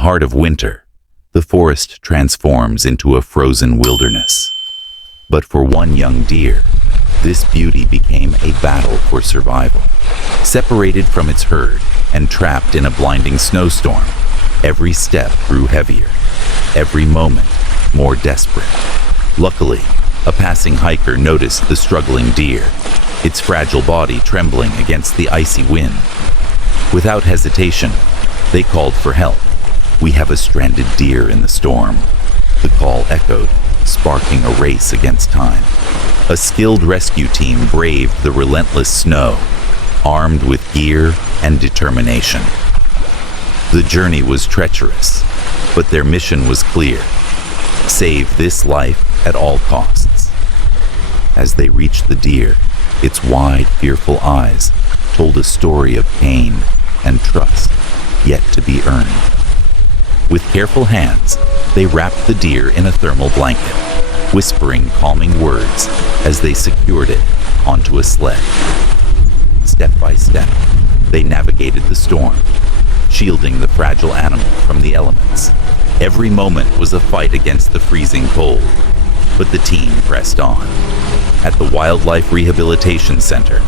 heart of winter, the forest transforms into a frozen wilderness. But for one young deer, this beauty became a battle for survival. Separated from its herd and trapped in a blinding snowstorm, every step grew heavier, every moment more desperate. Luckily, a passing hiker noticed the struggling deer, its fragile body trembling against the icy wind. Without hesitation, they called for help. "We have a stranded deer in the storm." The call echoed, sparking a race against time. A skilled rescue team braved the relentless snow, armed with gear and determination. The journey was treacherous, but their mission was clear: save this life at all costs. As they reached the deer, its wide, fearful eyes told a story of pain and trust yet to be earned. With careful hands, they wrapped the deer in a thermal blanket, whispering calming words as they secured it onto a sled. Step by step, they navigated the storm, shielding the fragile animal from the elements. Every moment was a fight against the freezing cold, but the team pressed on. At the Wildlife Rehabilitation Center,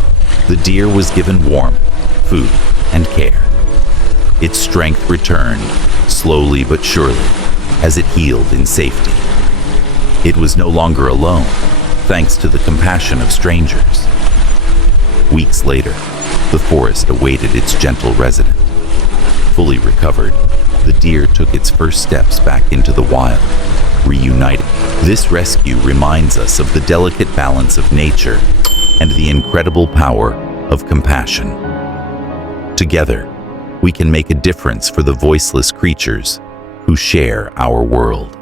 the deer was given warmth, food, and care. Its strength returned, slowly but surely, as it healed in safety. It was no longer alone, thanks to the compassion of strangers. Weeks later, the forest awaited its gentle resident. Fully recovered, the deer took its first steps back into the wild, reunited. This rescue reminds us of the delicate balance of nature and the incredible power of compassion. Together, we can make a difference for the voiceless creatures who share our world.